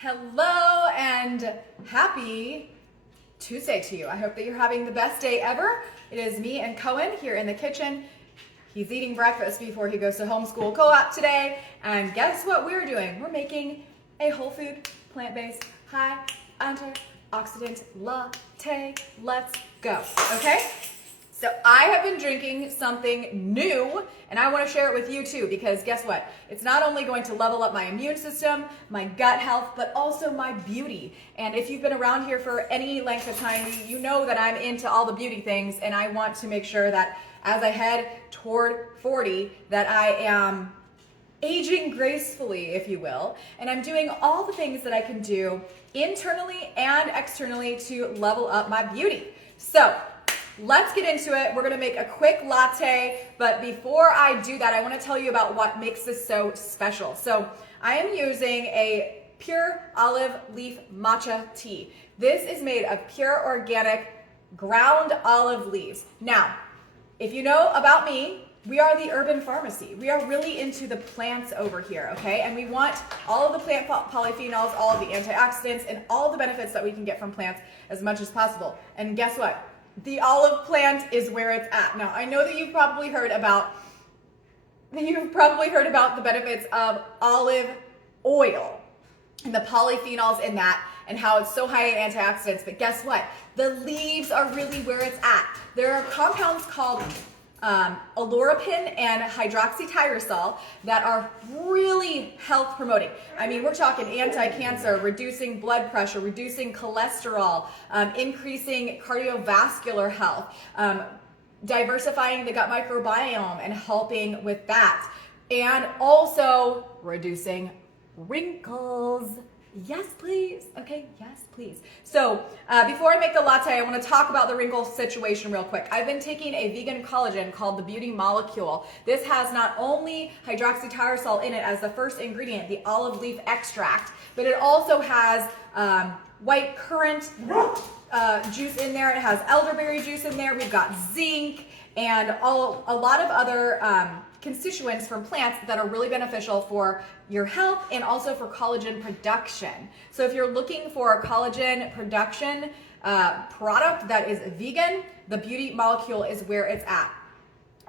Hello and happy Tuesday to you. I hope that you're having the best day ever. It is me and Cohen here in the kitchen. He's eating breakfast before he goes to homeschool co-op today. And guess what we're doing? We're making a whole food, plant-based, high antioxidant latte. Let's go, okay? So I have been drinking something new and I want to share it with you too, because guess what? It's not only going to level up my immune system, my gut health, but also my beauty. And if you've been around here for any length of time, you know that I'm into all the beauty things, and I want to make sure that as I head toward 40, that I am aging gracefully, if you will, and I'm doing all the things that I can do internally and externally to level up my beauty. So let's get into it. We're gonna make a quick latte, but before I do that, I wanna tell you about what makes this so special. So I am using a pure olive leaf matcha tea. This is made of pure organic ground olive leaves. Now, if you know about me, we are the urban pharmacy. We are really into the plants over here, okay? And we want all of the plant polyphenols, all of the antioxidants, and all the benefits that we can get from plants as much as possible. And guess what? The olive plant is where it's at. Now, I know that you've probably heard about the benefits of olive oil and the polyphenols in that and how it's so high in antioxidants, but guess what? The leaves are really where it's at. There are compounds called olorapin and hydroxytyrosol that are really health promoting. I mean, we're talking anti-cancer, reducing blood pressure, reducing cholesterol, increasing cardiovascular health, diversifying the gut microbiome and helping with that, and also reducing wrinkles. Yes, please. Okay, yes, please. So before I make the latte, I want to talk about the wrinkle situation real quick. I've been taking a vegan collagen called the Beauty Molecule. This has not only hydroxytyrosol in it as the first ingredient, the olive leaf extract, but it also has white currant juice in there. It has elderberry juice in there. We've got zinc and a lot of other constituents from plants that are really beneficial for your health and also for collagen production. So if you're looking for a collagen production product that is vegan, the Beauty Molecule is where it's at.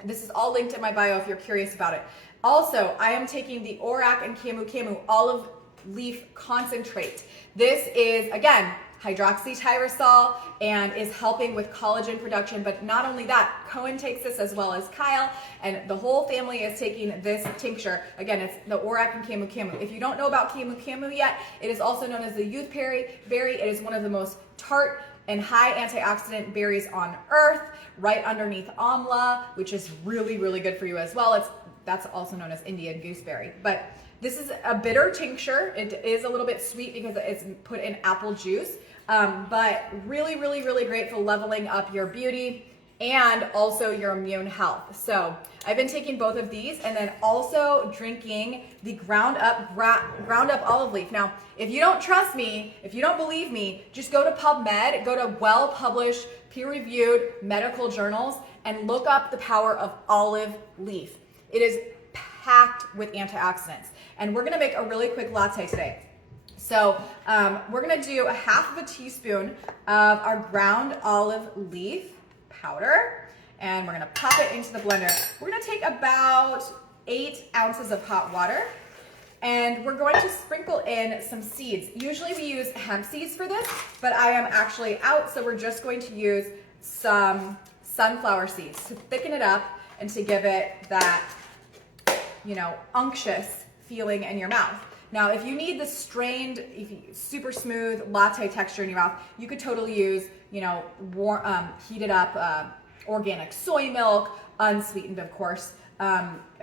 This is all linked in my bio if you're curious about it. Also, I am taking the ORAC and Camu Camu Olive Leaf Concentrate. This is, again, hydroxytyrosol and is helping with collagen production. But not only that, Cohen takes this as well as Kyle, and the whole family is taking this tincture. Again, it's the ORAC and Camu Camu. If you don't know about Camu Camu yet, it is also known as the youth berry. It is one of the most tart and high antioxidant berries on earth, right underneath amla, which is really, really good for you as well. That's also known as Indian gooseberry. But this is a bitter tincture. It is a little bit sweet because it's put in apple juice. But really, really, really great for leveling up your beauty and also your immune health. So I've been taking both of these and then also drinking the ground up olive leaf. Now, if you don't trust me, if you don't believe me, just go to PubMed, go to well-published, peer-reviewed medical journals and look up the power of olive leaf. It is packed with antioxidants. And we're gonna make a really quick latte today. So we're gonna do a half of a teaspoon of our ground olive leaf powder, and we're gonna pop it into the blender. We're gonna take about 8 ounces of hot water, and we're going to sprinkle in some seeds. Usually we use hemp seeds for this, but I am actually out, so we're just going to use some sunflower seeds to thicken it up and to give it that, unctuous feeling in your mouth. Now, if you need the strained, super smooth latte texture in your mouth, you could totally use, heated up organic soy milk, unsweetened, of course,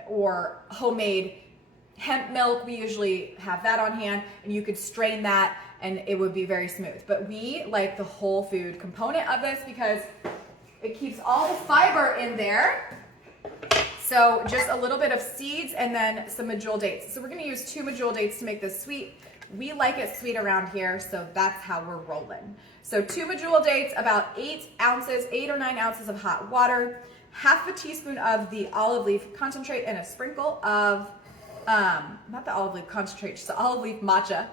or homemade hemp milk. We usually have that on hand, and you could strain that, and it would be very smooth. But we like the whole food component of this because it keeps all the fiber in there. So just a little bit of seeds and then some medjool dates. So we're gonna use 2 medjool dates to make this sweet. We like it sweet around here, so that's how we're rolling. So 2 medjool dates, about 8 or 9 ounces of hot water, half a teaspoon of the olive leaf concentrate, and a sprinkle of, not the olive leaf concentrate, just the olive leaf matcha,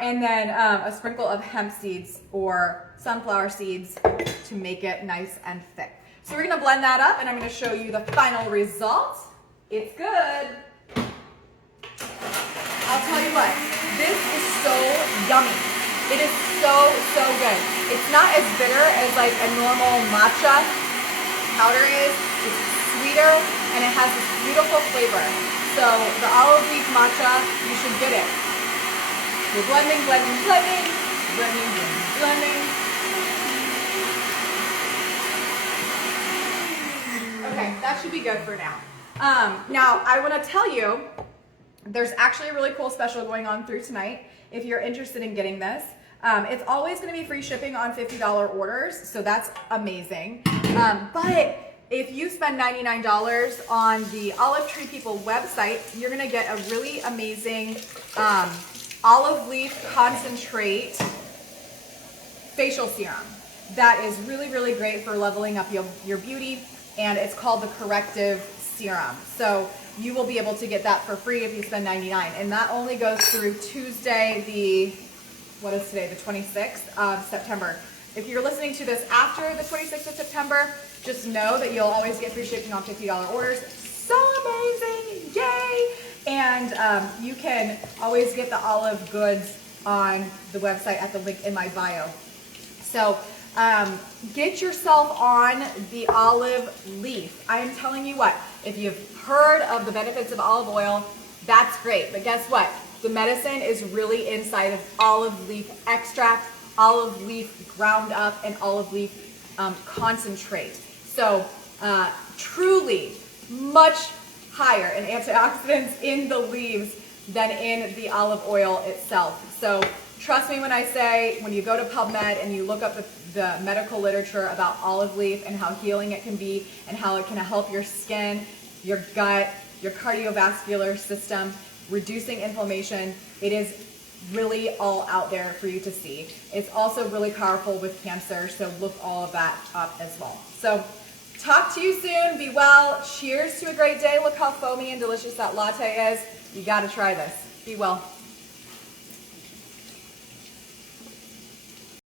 And then a sprinkle of hemp seeds or sunflower seeds to make it nice and thick. So we're gonna blend that up and I'm gonna show you the final result. It's good. I'll tell you what, this is so yummy. It is so, so good. It's not as bitter as like a normal matcha powder is. It's sweeter and it has this beautiful flavor. So the olive leaf matcha, you should get it. We're blending, blending, blending, blending, blending, blending. Okay, that should be good for now. Now I want to tell you, there's actually a really cool special going on through tonight. If you're interested in getting this, it's always going to be free shipping on $50 orders, so that's amazing. But if you spend $99 on the Olive Tree People website, you're going to get a really amazing olive leaf concentrate facial serum that is really, really great for leveling up your beauty, and it's called the Corrective Serum. So you will be able to get that for free if you spend $99, and that only goes through Tuesday, what is today, the 26th of September. If you're listening to this after the 26th of September, just know that you'll always get free shipping on $50 orders. So amazing, yay! And you can always get the olive goods on the website at the link in my bio. So get yourself on the olive leaf. I am telling you what, if you've heard of the benefits of olive oil, that's great. But guess what? The medicine is really inside of olive leaf extract, olive leaf ground up, and olive leaf concentrate. So truly much higher in antioxidants in the leaves than in the olive oil itself. So trust me when I say, when you go to PubMed and you look up the medical literature about olive leaf and how healing it can be and how it can help your skin, your gut, your cardiovascular system, reducing inflammation, it is really all out there for you to see. It's also really powerful with cancer, so look all of that up as well. So talk to you soon. Be well. Cheers to a great day. Look how foamy and delicious that latte is. You got to try this. Be well.